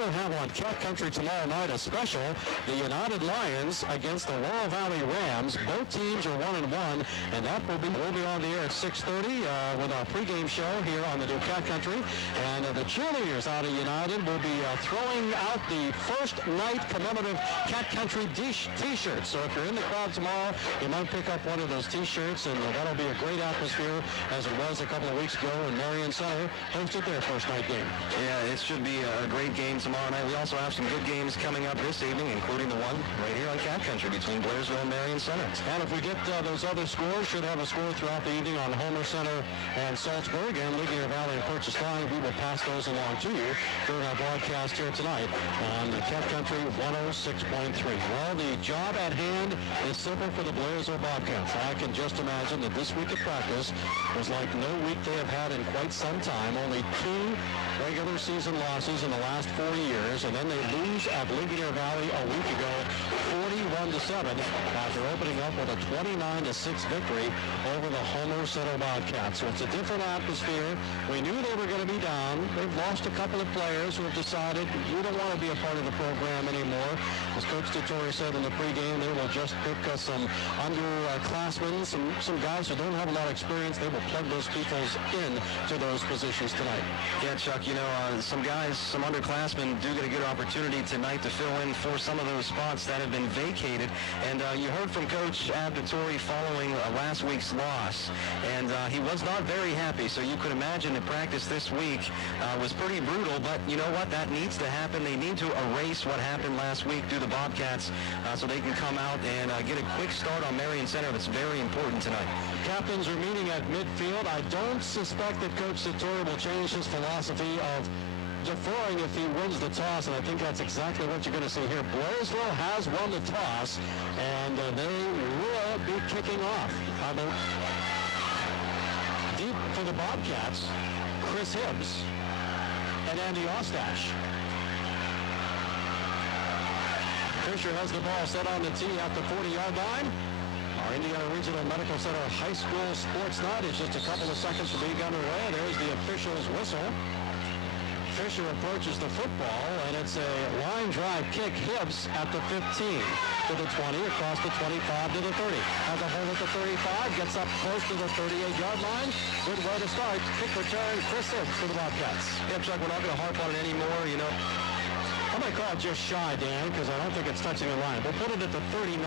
will have on Cat Country tomorrow night a special, the United Lions against the Laurel Valley Rams. Both teams are 1-1, and that will be on the air at 6:30 with our pregame show here on the new Cat Country. And the cheerleaders out of United will be throwing out the first night commemorative Cat Country t-shirts. So if you're in the crowd tomorrow, you might pick up one of those t-shirts, and that'll be a great atmosphere as it was a couple of weeks ago when Marion Center hosted their first night game. Yeah, it should be a great game tomorrow night. We also have some good games coming up this evening, including the one right here on Cat Country between Blairsville and Marion Center. And if we get those other scores, should have a score throughout the evening on Hoover Center and Salzburg and Ligonier Valley and Purchase Line. We will pass those along to you during our broadcast here tonight on the Cat Country 106.3. Well, the job at hand is simple for the Blairsville Bobcats. I can just imagine that this week of practice was like no week they have had in quite some time. Only 2 regular season losses in the last 4 years, and then they lose at Ligonier Valley a week ago, 41-7, after opening up with a 29-6 victory over the Hoover Center Bobcats. So it's a different atmosphere. We knew they were going to be down. They've lost a couple of players who have decided we don't want to be a part of the program anymore. As Coach Dettori said in the pregame, they will just pick some underclassmen, some guys who don't have a lot of experience. They will plug those people in to those positions tonight. Yeah, Chuck, you know, some guys, some underclassmen do get a good opportunity tonight to fill in for some of those spots that have been vacated. And you heard from Coach Dettori following last week's loss, and he was not very happy. So you could imagine the practice this week was pretty brutal, but you know what? That needs to happen. They need to erase what happened last week through the Bobcats so they can come out and get a quick start on Marion Center. That's very important tonight. Captains are meeting at midfield. I don't suspect that Coach Dettori will change his philosophy of deferring if he wins the toss, and I think that's exactly what you're going to see here. Blairsville has won the toss, and they will be kicking off. How about deep for the Bobcats, Chris Hibbs and Andy Ostach. Fisher has the ball set on the tee at the 40-yard line. Our Indiana Regional Medical Center High School Sports Night is just a couple of seconds to be underway. There's the official's whistle. Fisher approaches the football, and it's a line drive kick. Hibbs at the 15 to the 20, across the 25 to the 30. Has a hold at the 35, gets up close to the 38-yard line. Good way to start. Kick return, Chris Hibbs for the Bobcats. Yeah, Chuck, we're not going to harp on it anymore, you know. I'm going to call it just shy, Dan, because I don't think it's touching the line. We'll put it at the 39.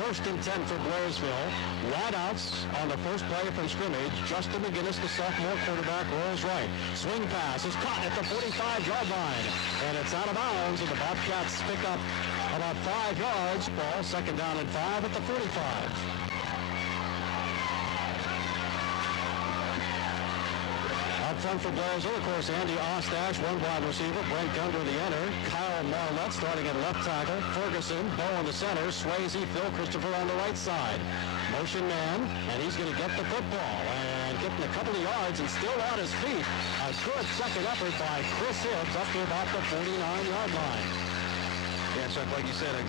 First and 10 for Blairsville. Wideouts on the first play from scrimmage. Justin McGinnis, the sophomore quarterback, rolls right. Swing pass is caught at the 45-yard line. And it's out of bounds, and the Bobcats pick up about 5 yards. Ball second down and 5 at the 45. Up front for Blairsville, of course, Andy Ostach, one wide receiver. Brent Gunder, the enter. Kyle Marlett starting at left tackle. Ferguson, Bo in the center. Swayze, Phil Christopher on the right side. Motion man, and he's going to get the football. And getting a couple of yards and still on his feet. A good second effort by Chris Hibbs up to about the 49-yard line. Yeah, Chuck, like you said, a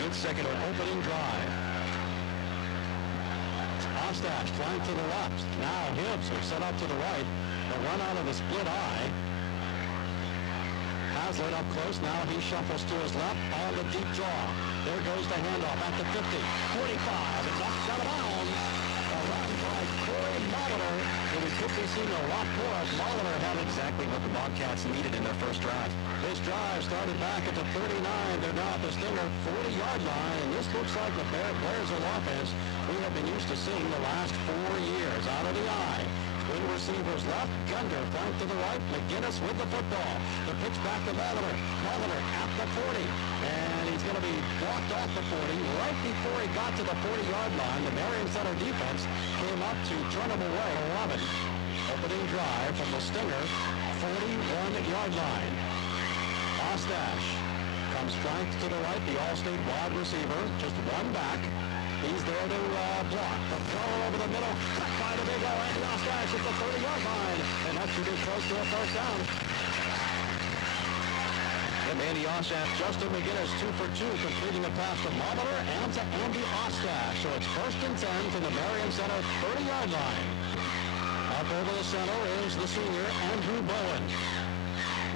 good second opening drive. Ostach flying to the left. Now Hibbs are set up to the right. The run out of the split eye. Hazlitt up close. Now he shuffles to his left on the deep draw. There goes the handoff at the 50. 45. And knocked out of bounds. A run by Corey Molitor. And we could be seeing a lot more as Molitor had exactly what the Bobcats needed in their first drive. This drive started back at the 39. They're now at the Stinger 40-yard line. And this looks like the Blairsville offense we have been used to seeing the last 4 years. Out of the eye. Twin receivers left. Gunder flank to the right. McGinnis with the football. The pitch back to Molitor. Molitor at the 40. And he's going to be blocked off the 40. Right before he got to the 40-yard line, the Marion Center defense came up to turn him away. 11. Opening drive from the Stinger 41-yard line. Ostach comes flanked to the right. The All-State wide receiver. Just one back. He's there to block. The throw over the middle. Cut by the big O. Andy Ostach at the 30-yard line. And that should be close to a first down. And Andy Ostach. Justin McGinnis 2 for 2, completing a pass to Molitor and to Andy Ostach. So it's first and 10 to the Marion Center 30-yard line. Up over the center is the senior Andrew Bowen.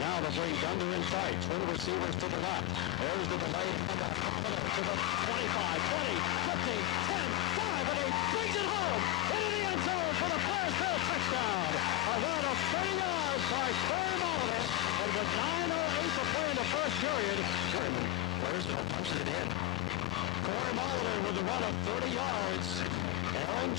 Now now to bring Dunder in tight. Twin receivers to the left. There's the delay to the 25, 20, 15, 10, 5, and he brings it home into the end zone for the Blairsville touchdown. A run of 30 yards by Corey Molitor, and with 9:08 to play in the first period, Blairsville punched it in. Corey Molitor with a run of 30 yards. Aaron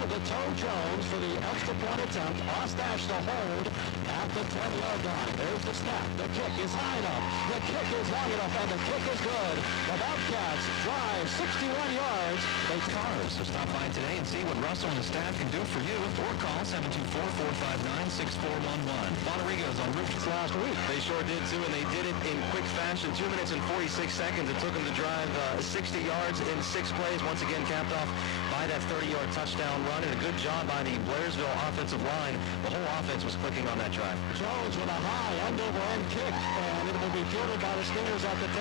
to the toe Jones for the extra point attempt. Ostach to hold at the 10-yard line. There's the snap. The kick is high enough. The kick is long enough, and the kick is good. The Bobcats drive 61 yards. They cars, so stop by today and see what Russell and his staff can do for you. Or call 724-459-6411. Bonarigo's on Route last week. They sure did, too, and they did it in quick fashion. 2 minutes and 46 seconds. It took them to drive 60 yards in 6 plays. Once again, capped off by that 30-yard touchdown run, and a good job by the Blairsville offensive line. The whole offense was clicking on that drive. Jones with a high end-over-end kick, and it will be fielded by the Stingers at the 10,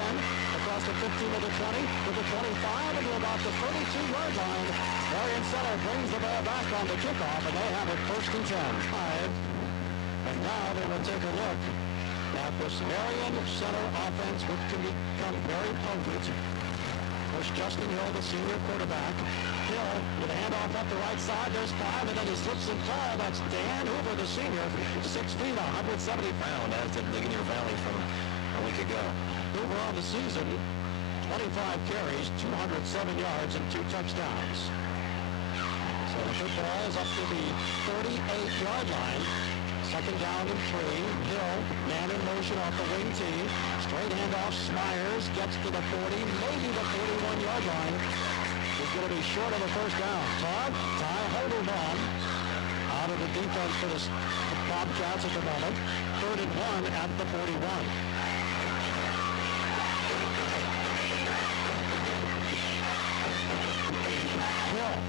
across the 15 to the 20, to the 25, and to about the 32-yard line. Marion Center brings the ball back on the kickoff, and they have it first and 10. And now they will take a look at this Marion Center offense, which can become very potent. There's Justin Hill, the senior quarterback. Hill with a handoff up the right side. There's 5, and then he slips and falls. That's Dan Hoover, the senior, 6 feet, 170 pounds, as did Ligonier Valley from a week ago. Hoover on the season, 25 carries, 207 yards, and 2 touchdowns. So the football is up to the 38-yard line. Second down and 3. Hill, man in motion off the wing tee. Straight handoff. Smyers gets to the 40, maybe the 41-yard line. He's going to be short of the first down. Todd, holding on. Out of the defense for the Bobcats at the moment. 3rd and 1 at the 41. Hill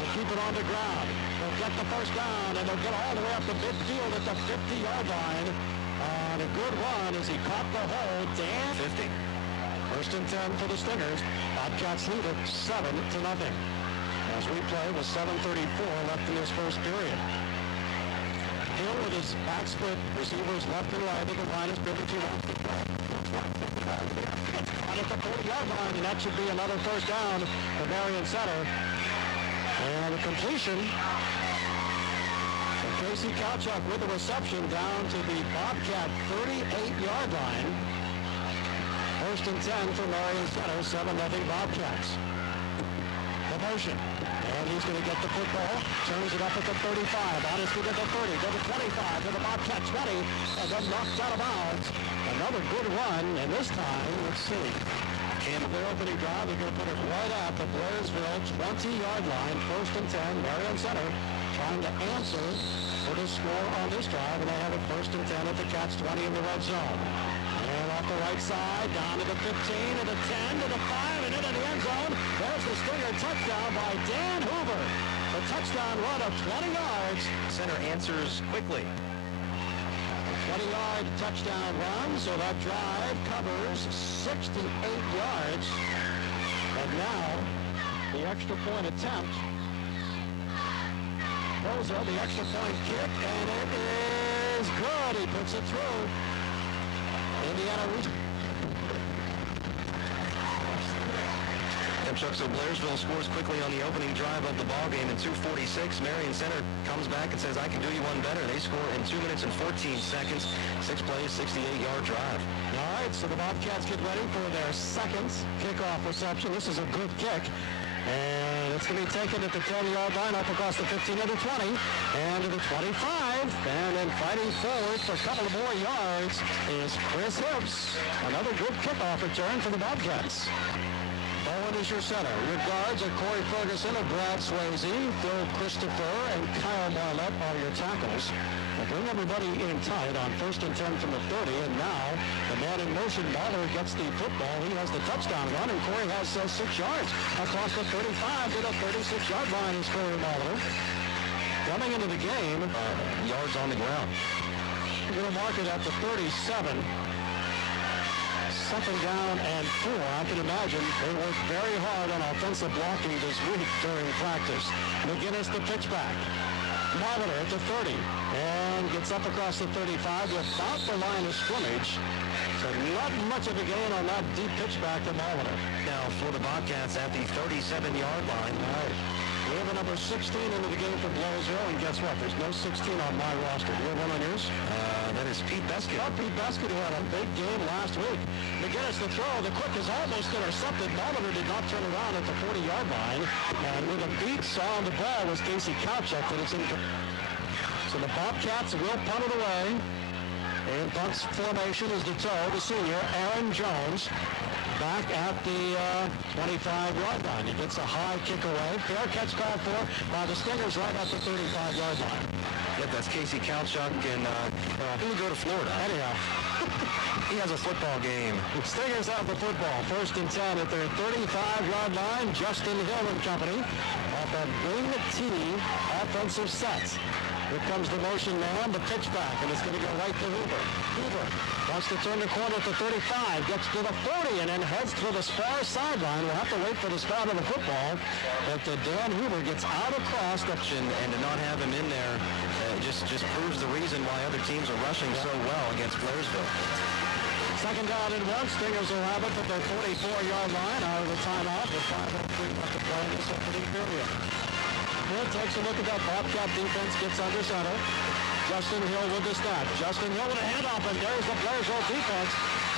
will keep it on the ground. They'll get the first down, and they'll get all the way up the midfield at the 50-yard line. And a good run as he caught the hold. Dan 50. First and 10 for the Stingers. Bobcats lead it 7-0. As we play with 7:34 left in this first period. Hill with his back split receivers left and right. The line is 52. At the 40-yard line, and that should be another first down for Marion Center. And a completion. Casey Kowchuk with the reception down to the Bobcat 38-yard line. First and 10 for Marion Center, 7-0 Bobcats. The motion. And he's going to get the football. Turns it up at the 35. Honest to the 30. To the 25. To the Bobcat 20. And then knocked out of bounds. Another good run. And this time, let's see. Their opening drive, they're going to put it right at the Blairsville 20-yard line. First and 10. Marion Center trying to answer for the score on this drive. And they have it first and 10 at the Cats 20 in the red zone. And off the right side, down to the 15, to the 10, to the 5, and into the end zone. There's the Stinger touchdown by Dan Hoover. The touchdown run of 20 yards. Center answers quickly. 20-yard touchdown run, so that drive covers 68 yards. And now, the extra point attempt. Bozo, the extra point kick, and it is good. He puts it through. Indiana reach. Chuck, so Blairsville scores quickly on the opening drive of the ballgame in 2:46. Marion Center comes back and says, I can do you one better. They score in 2 minutes and 14 seconds. 6 plays, 68-yard drive. All right, so the Bobcats get ready for their second kickoff reception. This is a good kick. And it's going to be taken at the 10-yard line up across the 15 to the 20 and to the 25. And then fighting forward for a couple of more yards is Chris Hibbs. Another good kickoff return for the Bobcats. Bowen is your center. Your guards are Corey Ferguson and Brad Swayze, Phil Christopher, and Kyle Marlette are your tackles. Now bring everybody in tight on first and 10 from the 30, and now the man in motion, Mahler, gets the football. He has the touchdown run, and Corey has 6 yards across the 35 to the 36-yard line is Corey Mahler. Coming into the game, yards on the ground. We're going to mark it at the 37. Second down and 4. I can imagine they worked very hard on offensive blocking this week during practice. McGinnis the pitch back. Molitor at the 30. And and gets up across the 35 without the line of scrimmage. So not much of a gain on that deep pitch back to Molitor. Now for the Bobcats at the 37-yard line. All right. We have a number 16 into the game for Blairsville, and guess what? There's no 16 on my roster. Do you have one on yours? That is Pete Beskett. Oh, Pete Beskett, who had a big game last week. McGinnis, the throw. The quick is almost intercepted. Molitor did not turn around at the 40-yard line. And with a beat saw on the ball was Casey Kowchuk, but it's in. So the Bobcats will punt it away. In punt formation is the toe, the senior, Aaron Jones, back at the 25-yard line. He gets a high kick away. Fair catch called for by the Stingers right at the 35-yard line. Yep, that's Casey Kowchuk, and he would go to Florida. Anyhow. He has a football game. The Stingers have the football. 1st and 10 at their 35-yard line. Justin Hill and company off that wing T offensive set. Here comes the motion man, the pitch back, and it's going to go right to Hoover. Hoover wants to turn the corner at the 35, gets to the 40, and then heads to the far sideline. We'll have to wait for the start of the football. But Dan Hoover gets out across the and to not have him in there just proves the reason why other teams are rushing so well against Blairsville. 2nd down and 1. Stingers will have it at their 44-yard line out of the timeout with 5:03 left to play in this opening period. Hill takes a look at that Bobcat defense, gets under center. Justin Hill with the snap. Justin Hill with a handoff, and there's the Blairsville defense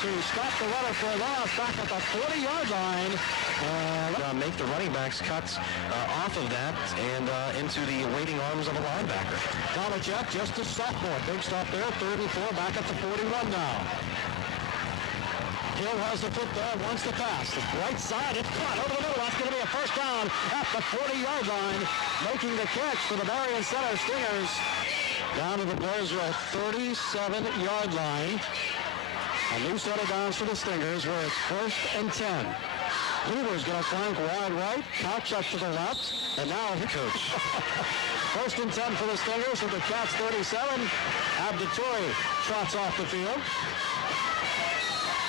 to stop the runner for a loss back at the 40-yard line. Make the running backs cuts off of that and into the waiting arms of a linebacker. Tomachek, just a sophomore. Big stop there, 3rd and 4, back at the 41 now. Hill has the foot there, wants to pass. The right side, it's caught over the middle. That's going to be a first down at the 40-yard line. Making the catch for the Marion Center Stingers. Down to the Blairsville 37-yard line. A new set of downs for the Stingers where it's 1st and 10. Hoover's going to flank wide right. Kowchuk to the left. And now coach. 1st and 10 for the Stingers with the Cats 37. Abditori trots off the field.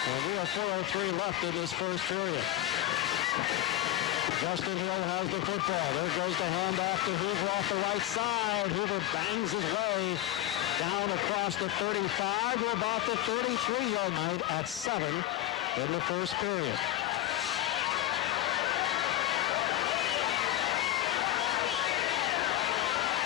And we have 4:03 left in this first period. Justin Hill has the football. There goes the handoff to Hoover off the right side. Hoover bangs his way down across the 35 to about the 33-yard line at 7 in the first period.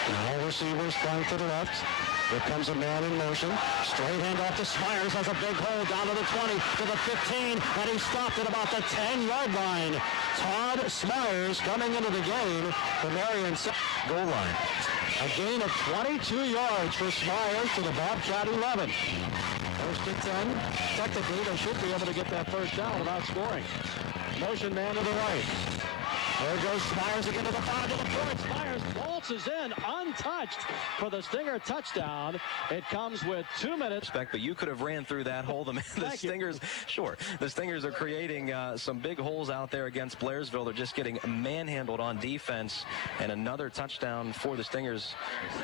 Now receivers flying to the left. Here comes a man in motion. Straight handoff to Smyers. Has a big hole down to the 20, to the 15, and he stopped at about the 10-yard line. Todd Smyers coming into the game for Marion Center. Goal line. A gain of 22 yards for Smyers to the Bobcat 11. 1st and 10. Technically, they should be able to get that first down without scoring. Motion man to the right. There goes Smyers again to the 5 to the point. Smyers waltzes in untouched for the Stinger touchdown. It comes with 2 minutes. But you could have ran through that hole. The Stingers, sure. The Stingers are creating some big holes out there against Blairsville. They're just getting manhandled on defense. And another touchdown for the Stingers.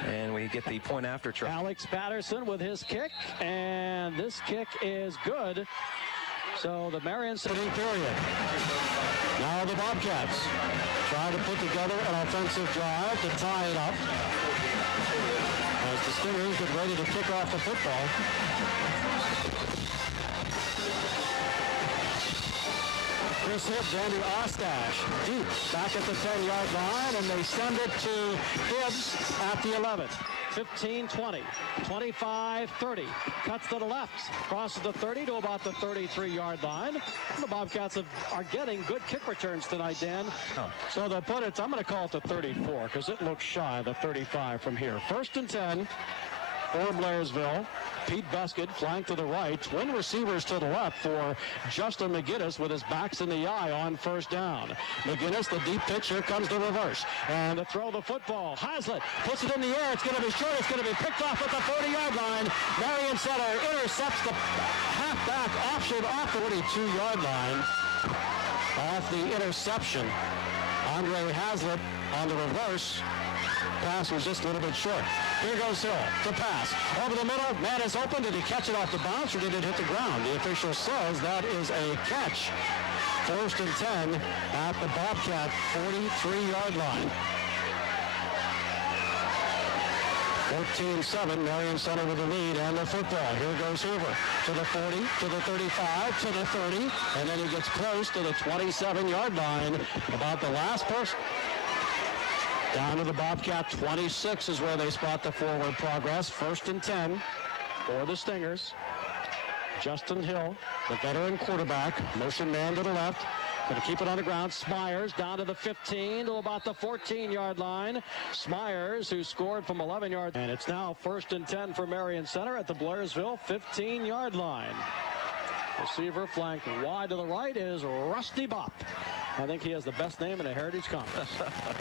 And we get the point after try. Alex Patterson with his kick. And this kick is good. So the Marion Center period. Now the Bobcats try to put together an offensive drive to tie it up. As the Stingers get ready to kick off the football. Chris Hibbs, Andy Ostach, deep back at the 10-yard line, and they send it to Hibbs at the 11th. 15-20, 25-30, cuts to the left, crosses the 30 to about the 33-yard line. The Bobcats are getting good kick returns tonight, Dan. So they'll put it, I'm going to call it the 34 because it looks shy of the 35 from here. 1st and 10 for Blairsville. Pete Beskett flanked to the right. Twin receivers to the left for Justin McGinnis with his backs in the eye on 1st down. McGinnis, the deep pitch. Here comes the reverse. And to throw the football. Hazlitt puts it in the air. It's going to be short. It's going to be picked off at the 40-yard line. Marion Center intercepts the halfback option off the 42-yard line. Off the interception. Andre Hazlitt on the reverse. Pass was just a little bit short. Here goes Hill to pass. Over the middle, man is open. Did he catch it off the bounce or did it hit the ground? The official says that is a catch. 1st and 10 at the Bobcat 43-yard line. 14-7, Marion Center with the lead and the football. Here goes Hoover to the 40, to the 35, to the 30, and then he gets close to the 27-yard line. About the last person. Down to the Bobcat 26 is where they spot the forward progress. 1st and 10 for the Stingers. Justin Hill, the veteran quarterback, motion man to the left. Going to keep it on the ground. Smyers down to the 15 to about the 14-yard line. Smyers, who scored from 11 yards. And it's now 1st and 10 for Marion Center at the Blairsville 15-yard line. Receiver flanked wide to the right is Rusty Bop. I think he has the best name in a Heritage Conference.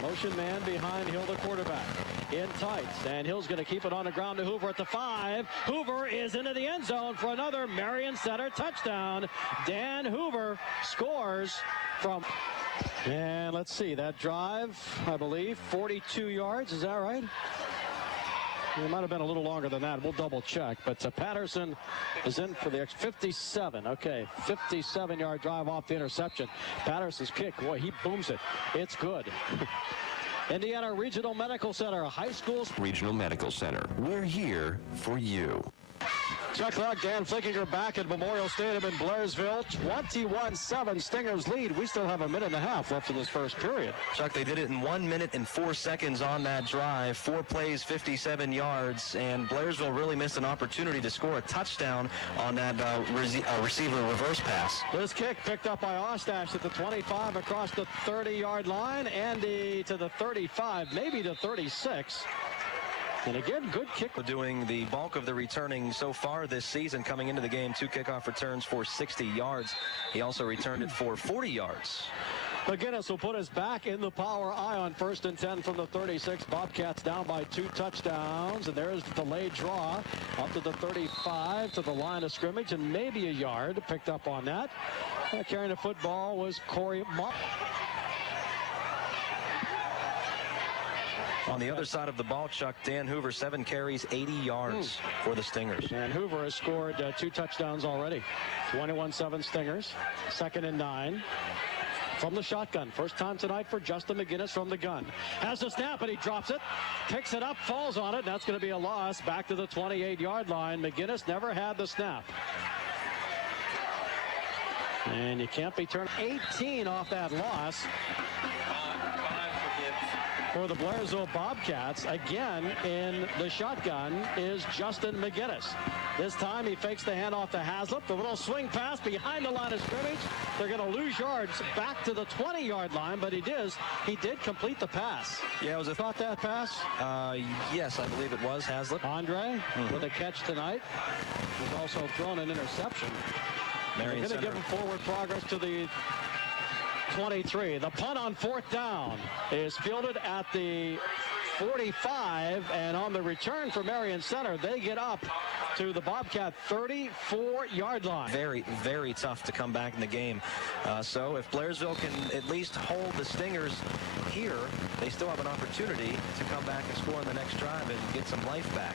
Motion man behind Hill, the quarterback. In tights, and Hill's going to keep it on the ground to Hoover at the 5. Hoover is into the end zone for another Marion Center touchdown. Dan Hoover scores from... And let's see, that drive, I believe, 42 yards. Is that right? It might have been a little longer than that. We'll double check. But Patterson is in for the 57. Okay, 57-yard drive off the interception. Patterson's kick, boy, he booms it. It's good. Indiana Regional Medical Center, high school. Regional Medical Center. We're here for you. Chuck Clark, Dan Flickinger back at Memorial Stadium in Blairsville. 21-7 Stingers lead. We still have a minute and a half left in this first period. Chuck, they did it in 1 minute and 4 seconds on that drive. 4 plays, 57 yards, and Blairsville really missed an opportunity to score a touchdown on that receiver reverse pass. This kick picked up by Ostach at the 25 across the 30-yard line. Andy to the 35, maybe to 36. And again, good kick. Doing the bulk of the returning so far this season, coming into the game, 2 kickoff returns for 60 yards. He also returned it for 40 yards. McGinnis will put us back in the power eye on 1st and 10 from the 36. Bobcats down by 2 touchdowns. And there's the delayed draw up to the 35 to the line of scrimmage, and maybe a yard picked up on that. Carrying the football was Corey Mock. On the other side of the ball, Chuck, Dan Hoover, 7 carries, 80 yards for the Stingers. And Hoover has scored 2 touchdowns already. 21-7 Stingers. 2nd and 9. From the shotgun. First time tonight for Justin McGinnis from the gun. Has the snap, and he drops it. Picks it up, falls on it, and that's going to be a loss. Back to the 28-yard line. McGinnis never had the snap. And you can't be turned 18 off that loss. For the Blairsville Bobcats, again in the shotgun is Justin McGinnis. This time he fakes the handoff to Haslip. The little swing pass behind the line of scrimmage. They're going to lose yards back to the 20-yard line, but he did complete the pass. Yeah, it was a thought that pass? Yes, I believe it was Haslip. Andre with a catch tonight. He's also thrown an interception. Marion They're going to give him forward progress to the 23. The punt on 4th down is fielded at the 45, and on the return for Marion Center, they get up to the Bobcat 34-yard line. Very, very tough to come back in the game. So if Blairsville can at least hold the Stingers here, they still have an opportunity to come back and score on the next drive and get some life back.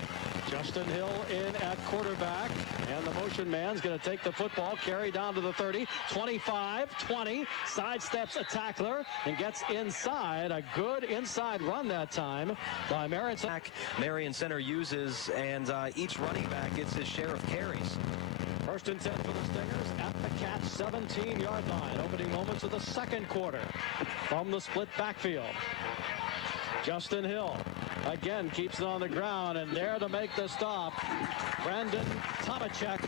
Justin Hill in at quarterback, and the motion man's going to take the football, carry down to the 30, 25, 20, sidesteps a tackler and gets inside. A good inside run that time by Marion Center. Marion Center uses, and each running back gets his share of carries. 1st and 10 for the Stingers at the Cats 17-yard line. Opening moments of the second quarter from the split backfield. Justin Hill again keeps it on the ground, and there to make the stop, Brandon Tomacek.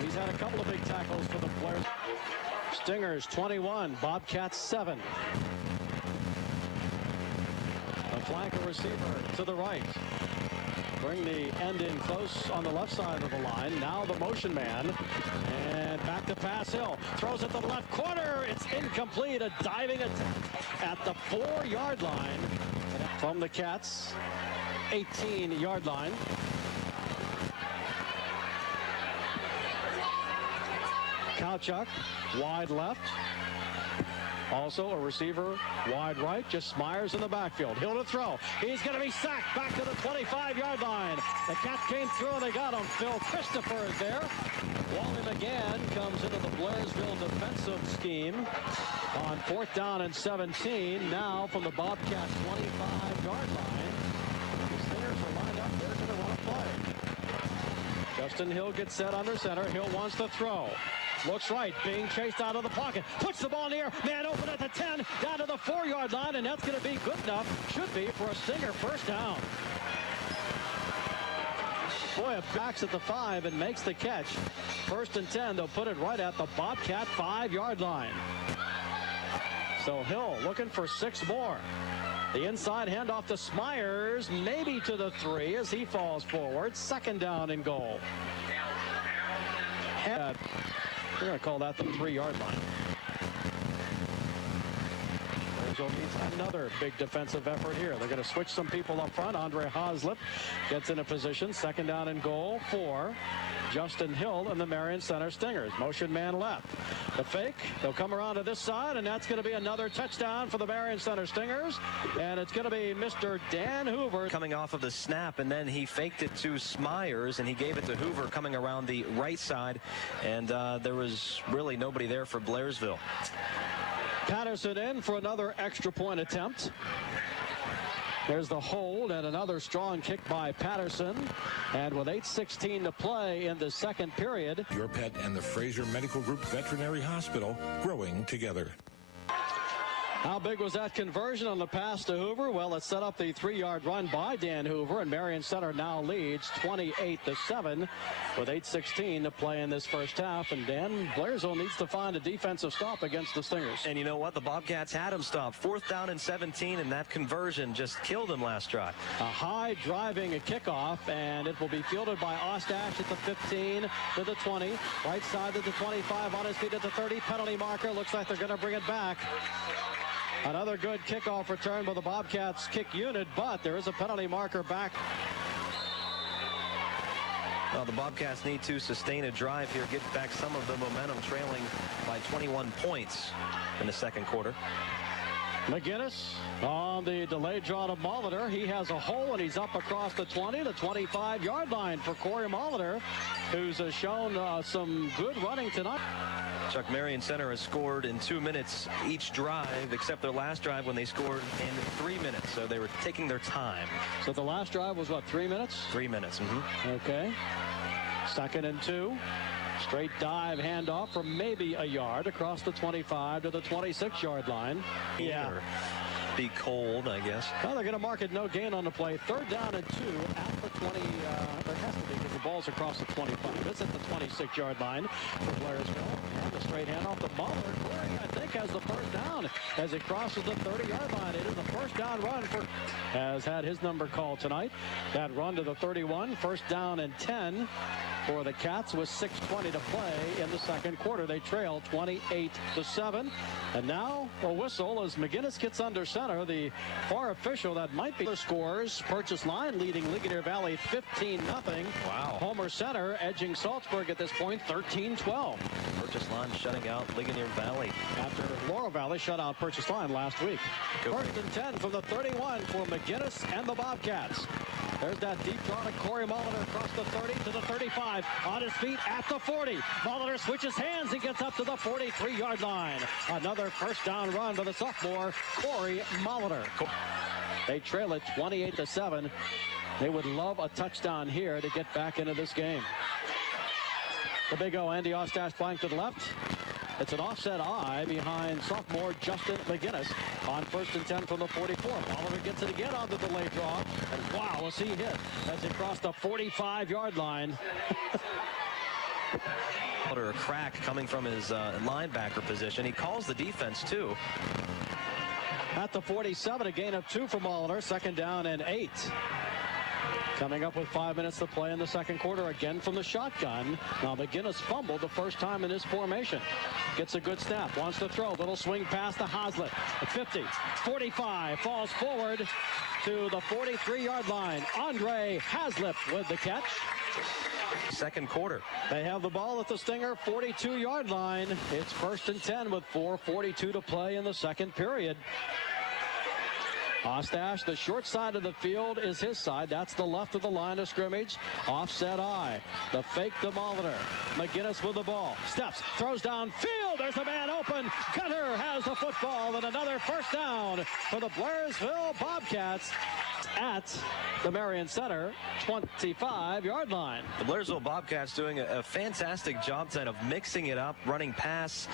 He's had a couple of big tackles for the Blairs. Stingers 21, Bobcats 7. A flanker receiver to the right. Bring the end in close on the left side of the line. Now the motion man. And back to pass. Hill throws it to the left corner. It's incomplete. A diving attack at the 4-yard line from the Cats. 18-yard line. Kowchuk wide left. Also a receiver wide right, just Smyers in the backfield. Hill to throw. He's going to be sacked back to the 25-yard line. The Cats came through and they got him. Phil Christopher is there. Wally McGann comes into the Blairsville defensive scheme on 4th down and 17. Now from the Bobcats 25-yard line. The Stingers Justin Hill gets set under center. Hill wants to throw. Looks right, being chased out of the pocket. Puts the ball in the air. Man open at the 10, down to the 4-yard line, and that's going to be good enough. Should be for a Stinger first down. Boy, it backs at the 5 and makes the catch. 1st and 10. They'll put it right at the Bobcat 5-yard line. So Hill looking for 6 more. The inside handoff to Smyers, maybe to the 3 as he falls forward. 2nd down and goal. We're going to call that the 3-yard line. Needs another big defensive effort here. They're going to switch some people up front. Andre Haslip gets in a position. 2nd down and goal for Justin Hill and the Marion Center Stingers. Motion man left. The fake. They'll come around to this side, and that's going to be another touchdown for the Marion Center Stingers. And it's going to be Mr. Dan Hoover. Coming off of the snap, and then he faked it to Smyers, and he gave it to Hoover coming around the right side. And there was really nobody there for Blairsville. Patterson in for another extra point attempt. There's the hold and another strong kick by Patterson. And with 8:16 to play in the second period. Your pet and the Fraser Medical Group Veterinary Hospital growing together. How big was that conversion on the pass to Hoover? Well, it set up the 3-yard run by Dan Hoover, and Marion Center now leads 28-7 with 8:16 to play in this first half. And Dan, Blairsville needs to find a defensive stop against the Stingers. And you know what? The Bobcats had him stopped. 4th down and 17, and that conversion just killed him last drive. A high driving kickoff, and it will be fielded by Ostach at the 15 to the 20. Right side to the 25, on his feet at the 30. Penalty marker. Looks like they're going to bring it back. Another good kickoff return by the Bobcats kick unit, but there is a penalty marker back. Well, the Bobcats need to sustain a drive here, get back some of the momentum, trailing by 21 points in the second quarter. McGinnis on the delayed draw to Molitor. He has a hole, and he's up across the 20 to 25-yard line for Corey Molitor, who's shown some good running tonight. Chuck, Marion Center has scored in 2 minutes each drive, except their last drive when they scored in 3 minutes. So they were taking their time. So the last drive was, what, 3 minutes? 3 minutes. Mm-hmm. Okay. 2nd and 2. Straight dive handoff from maybe a yard across the 25 to the 26-yard line. Yeah. Be cold, I guess. Well, they're going to mark it no gain on the play. 3rd down and 2 at the 20. There has to be, because the ball's across the 25. It's at the 26-yard line for Blairsville. And the straight handoff to Butler. Corey, I think, has the first down as it crosses the 30-yard line. It is the first down run for. Has had his number called tonight. That run to the 31. 1st down and 10 for the Cats with 6:20 to play in the second quarter. They trail 28-7. And now a whistle as McGinnis gets under center. The far official that might be the scores. Purchase Line leading Ligonier Valley 15-0. Wow. Homer Center edging Salzburg at this point 13-12. Purchase Line shutting out Ligonier Valley. After Laurel Valley shut out Purchase Line last week. 1st and 10 from the 31 for McGinnis and the Bobcats. There's that deep draw to Corey Molitor across the 30 to the 35. On his feet at the 40. Molitor switches hands. He gets up to the 43-yard line. Another first down run by the sophomore, Corey Molitor. They trail it 28-7. They would love a touchdown here to get back into this game. The big O, Andy Ostach flank to the left. It's an offset eye behind sophomore Justin McGinnis on 1st and 10 from the 44. Oliver gets it again on the delayed draw. And wow, was he hit as he crossed the 45-yard line. A crack coming from his linebacker position. He calls the defense, too. At the 47, a gain of 2 for Molitor. 2nd down and 8. Coming up with 5 minutes to play in the second quarter, again from the shotgun. Now McGinnis fumbled the first time in his formation. Gets a good snap, wants to throw. Little swing pass to Haslip. At 50, 45, falls forward to the 43-yard line. Andre Haslip with the catch. Second quarter. They have the ball at the Stinger 42-yard line. It's 1st and 10 with 4:42 to play in the second period. Ostach, the short side of the field is his side. That's the left of the line of scrimmage. Offset eye. The fake to Molitor. McGinnis with the ball. Steps, throws downfield. There's a man open. Gunter has the football and another first down for the Blairsville Bobcats at the Marion Center 25-yard line. The Blairsville Bobcats doing a fantastic job tonight of mixing it up, running pass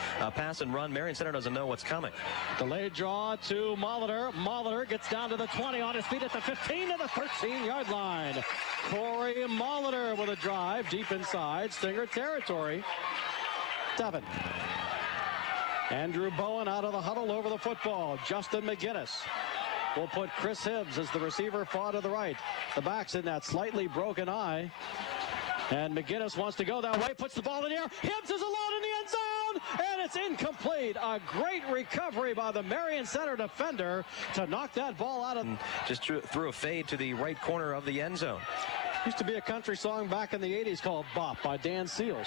and run. Marion Center doesn't know what's coming. Delayed draw to Molitor. Molitor gets down to the 20, on his feet at the 15 to the 13-yard line. Corey Molitor with a drive deep inside Stinger territory. 7. Andrew Bowen out of the huddle over the football. Justin McGinnis will put Chris Hibbs as the receiver far to the right. The back's in that slightly broken eye. And McGinnis wants to go that way, puts the ball in the air. Hibbs is alone in the end zone, and it's incomplete. A great recovery by the Marion Center defender to knock that ball out of. Just threw a fade to the right corner of the end zone. Used to be a country song back in the 80s called Bop by Dan Seals.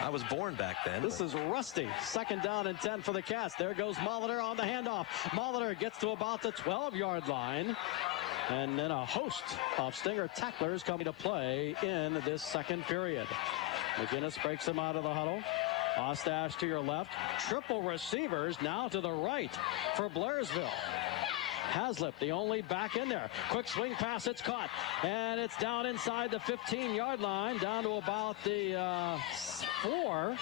I was born back then. This is rusty. 2nd down and 10 for the Cats. There goes Molitor on the handoff. Molitor gets to about the 12-yard line. And then a host of Stinger tacklers coming to play in this second period. McGinnis breaks him out of the huddle. Ostach to your left. Triple receivers now to the right for Blairsville. Haslip, the only back in there. Quick swing pass, it's caught. And it's down inside the 15-yard line, down to about the 4,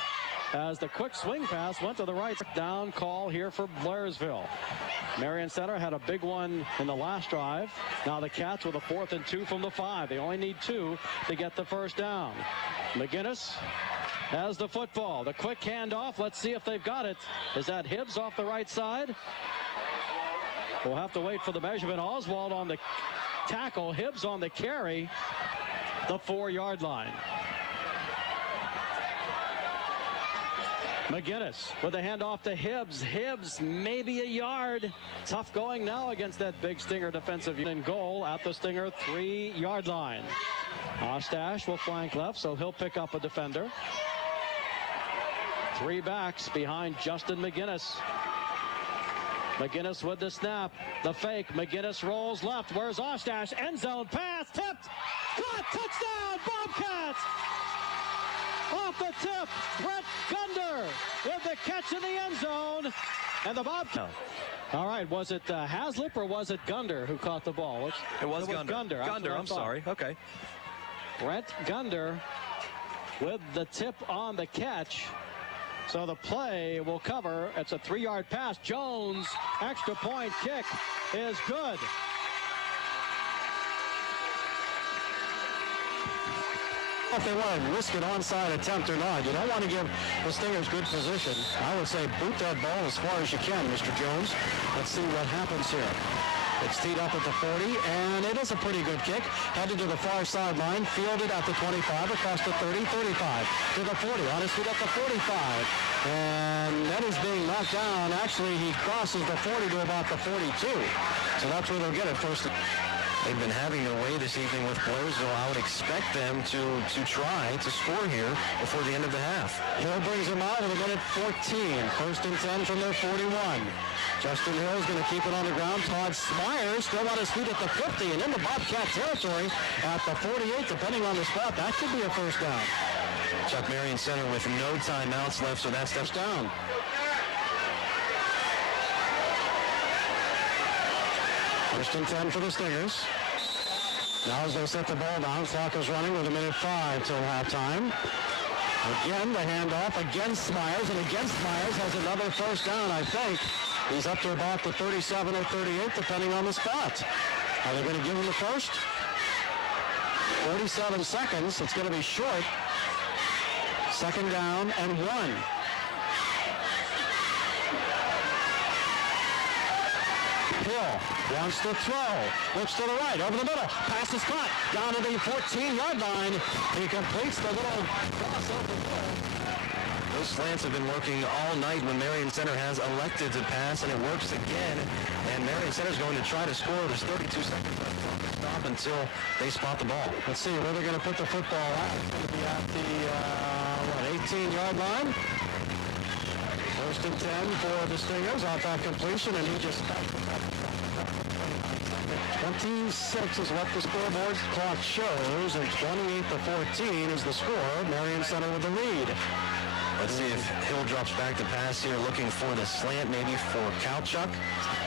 as the quick swing pass went to the right. Down call here for Blairsville. Marion Center had a big one in the last drive. Now the Cats with a 4th and 2 from the 5. They only need 2 to get the first down. McGinnis has the football. The quick handoff. Let's see if they've got it. Is that Hibbs off the right side? We'll have to wait for the measurement. Oswald on the tackle. Hibbs on the carry. The 4-yard line. McGinnis with a handoff to Hibbs. Hibbs maybe a yard. Tough going now against that big Stinger defensive unit. Goal at the Stinger 3-yard line. Ostach will flank left, so he'll pick up a defender. 3 backs behind Justin McGinnis. McGinnis with the snap. The fake. McGinnis rolls left. Where's Ostach? End zone pass. Tipped. Caught. Touchdown. Bobcats. Off the tip. Brett Gunder with the catch in the end zone. And the Bobcats. All right. Was it Haslip or was it Gunder who caught the ball? It was Gunder. Gunder. I'm sorry. Okay. Brett Gunder with the tip on the catch. So the play will cover. It's a 3-yard pass. Jones, extra point kick is good. If they want to risk an onside attempt or not, you don't want to give the Stingers good position. I would say boot that ball as far as you can, Mr. Jones. Let's see what happens here. It's teed up at the 40, and it is a pretty good kick. Headed to the far sideline, fielded at the 25, across the 30, 35, to the 40, on his feet at the 45. And that is being knocked down. Actually, he crosses the 40 to about the 42. So that's where they'll get it first. They've been having their way this evening with Blairsville. I would expect them to try to score here before the end of the half. Hill brings him out with a minute 14. 1st and 10 from their 41. Justin Hill is going to keep it on the ground. Todd Smyers still on his feet at the 50 and into Bobcat territory at the 48, depending on the spot. That could be a first down. Chuck, Marion Center with no timeouts left, so that steps down. First and 10 for the Stingers. Now as they set the ball down, clock is running with a minute 5 till halftime. Again, the handoff against Smyers, and against Smyers has another first down, I think. He's up to about the 37 or 38, depending on the spot. Are they going to give him the first? 47 seconds. It's going to be short. 2nd down and 1. Hill wants to throw. Looks to the right, over the middle. Pass is caught. Down to the 14-yard line. He completes the little crossover. Those slants have been working all night when Marion Center has elected to pass, and it works again. And Marion Center's going to try to score. There's 32 seconds left on the stop until they spot the ball. Let's see where they're going to put the football at. It's going to be at the 18-yard line. 1st and 10 for the Stingers off that completion, and he just 26 is what the scoreboard clock shows, and 28-14 is the score. Marion Center with the lead. Let's see if Hill drops back to pass here, looking for the slant, maybe for Kalchuk.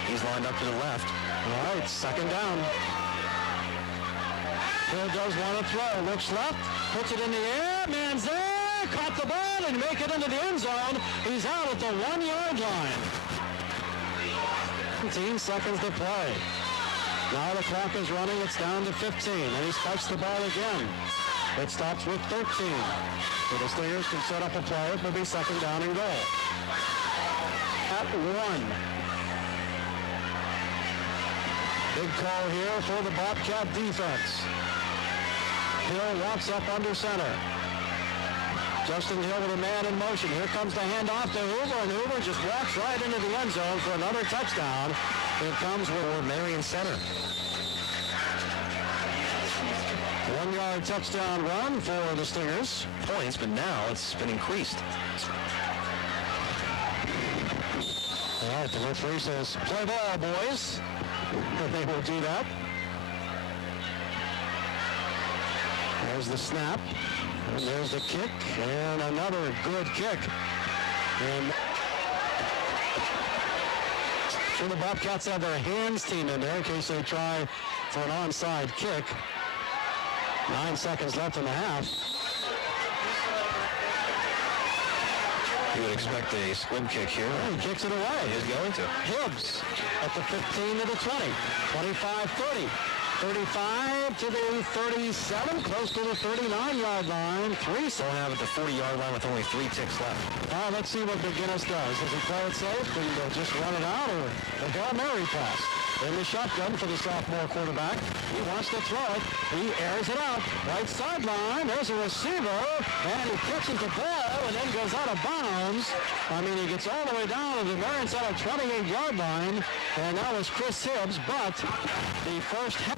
He's lined up to the left. All right, second down. Hill does want to throw. Looks left, puts it in the air. Man's there, caught the ball and make it into the end zone. He's out at the 1-yard line. 17 seconds to play. Now the clock is running. It's down to 15, and he spikes the ball again. It stops with 13. So the Stingers can set up a play. It will be second down and goal. At 1. Big call here for the Bobcat defense. Hill walks up under center. Justin Hill with a man in motion. Here comes the handoff to Hoover, and Hoover just walks right into the end zone for another touchdown. Here comes with Marion Center. 1-yard touchdown run for the Stingers. Points, but now it's been increased. All right, the referee says, play ball, boys. And they will do that. There's the snap. And there's the kick. And another good kick. And sure, the Bobcats have their hands team in there in case they try for an onside kick. 9 seconds left in the half. You would expect a squib kick here. He kicks it away. He is going to. Hibbs at the 15 to the 20. 25-30. 35 to the 37, close to the 39-yard line. Still have at the 40-yard line with only 3 ticks left. Let's see what McGinnis does. Does he play it safe and just run it out, or a Hail Mary pass? In the shotgun for the sophomore quarterback. He wants to throw it. He airs it out. Right sideline. There's a receiver. And he catches the ball and then goes out of bounds. I mean, he gets all the way down to the Marion Center 28-yard line. And that was Chris Hibbs. But the first half.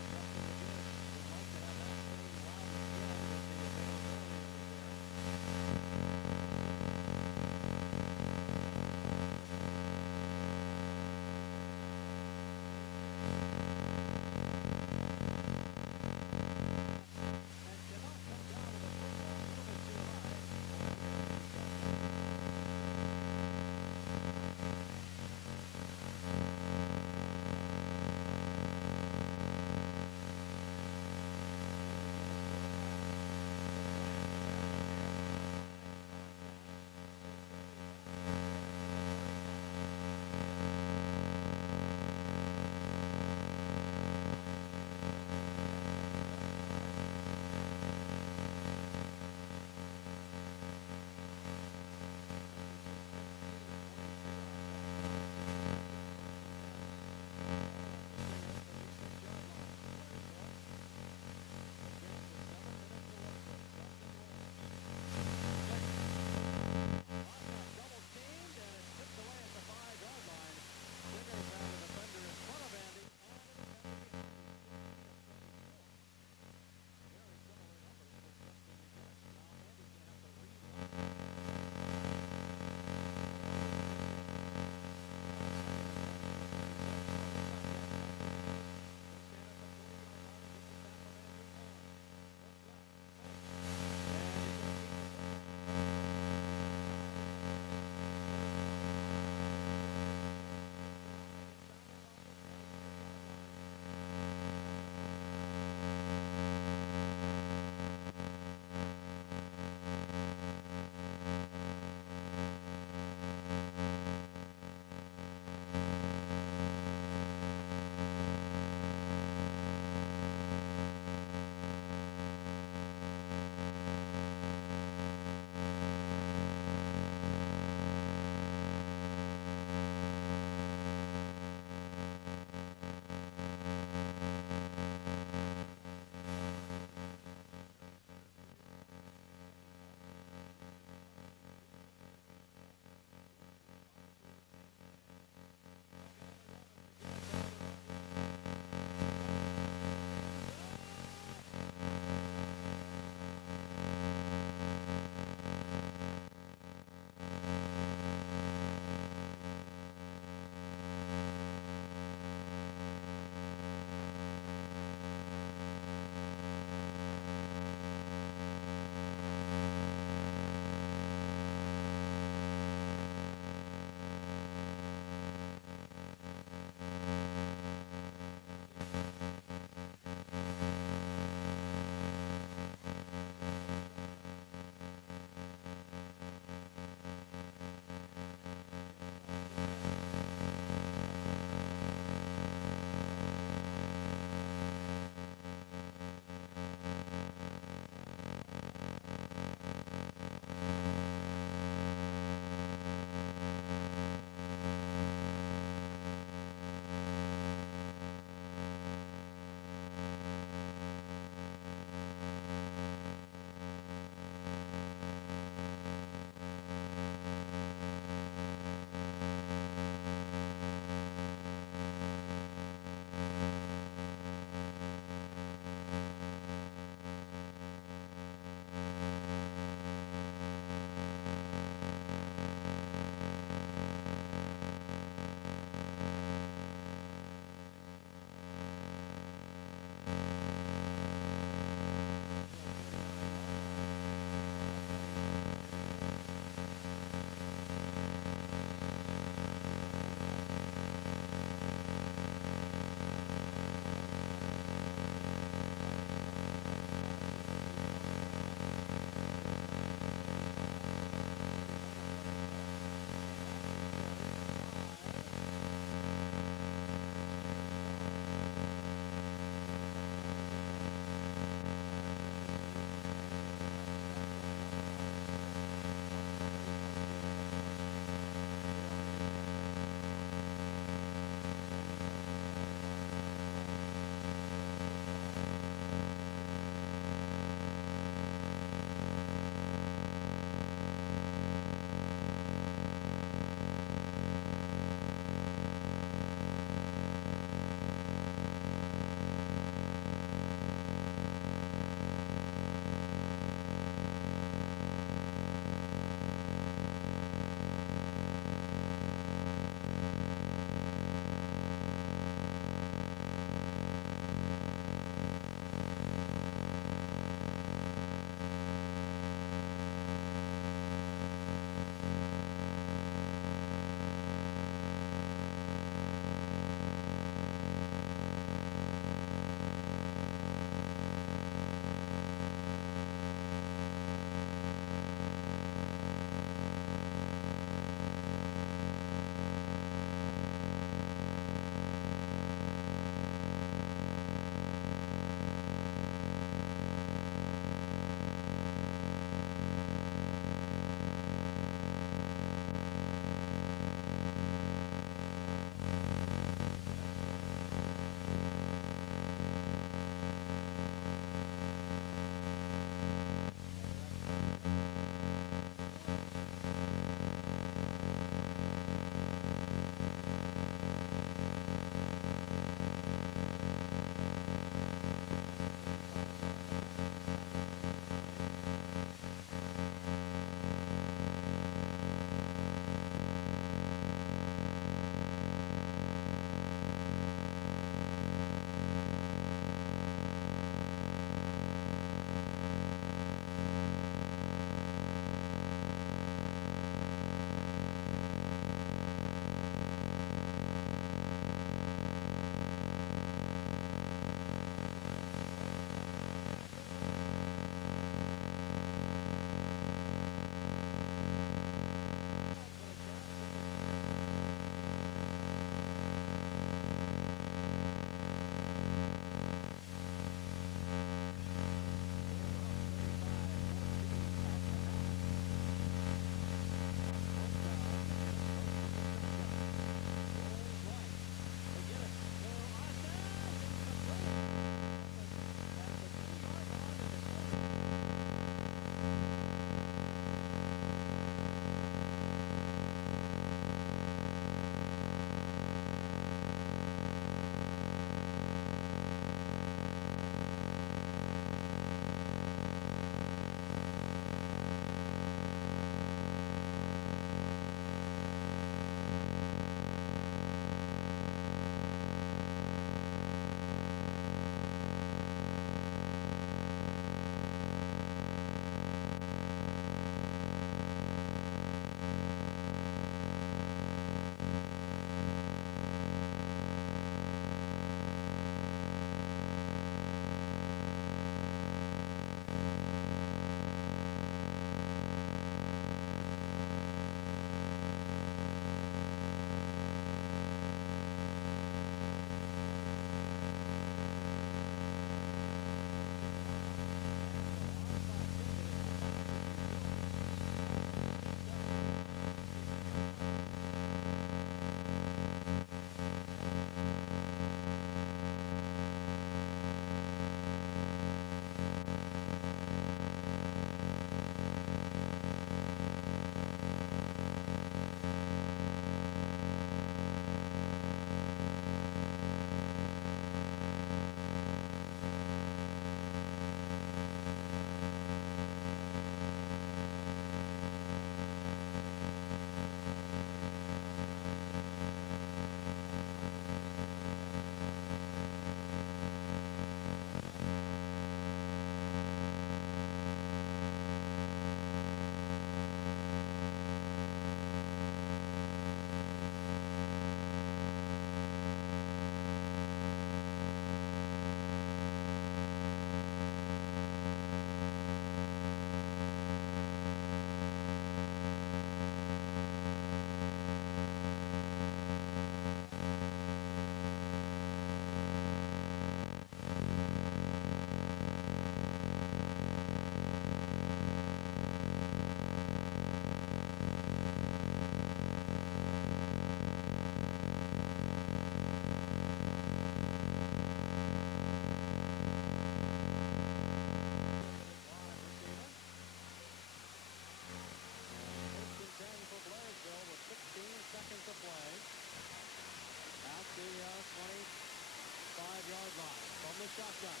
shotgun.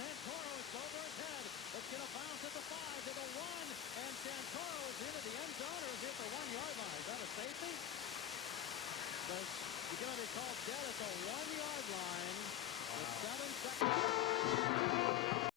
Santoro, it's over his head. It's going to bounce at the 5 to the 1. And Santoro is into the end zone or is he at the 1-yard line? Is that a safety? Because you're going to be called dead at the 1-yard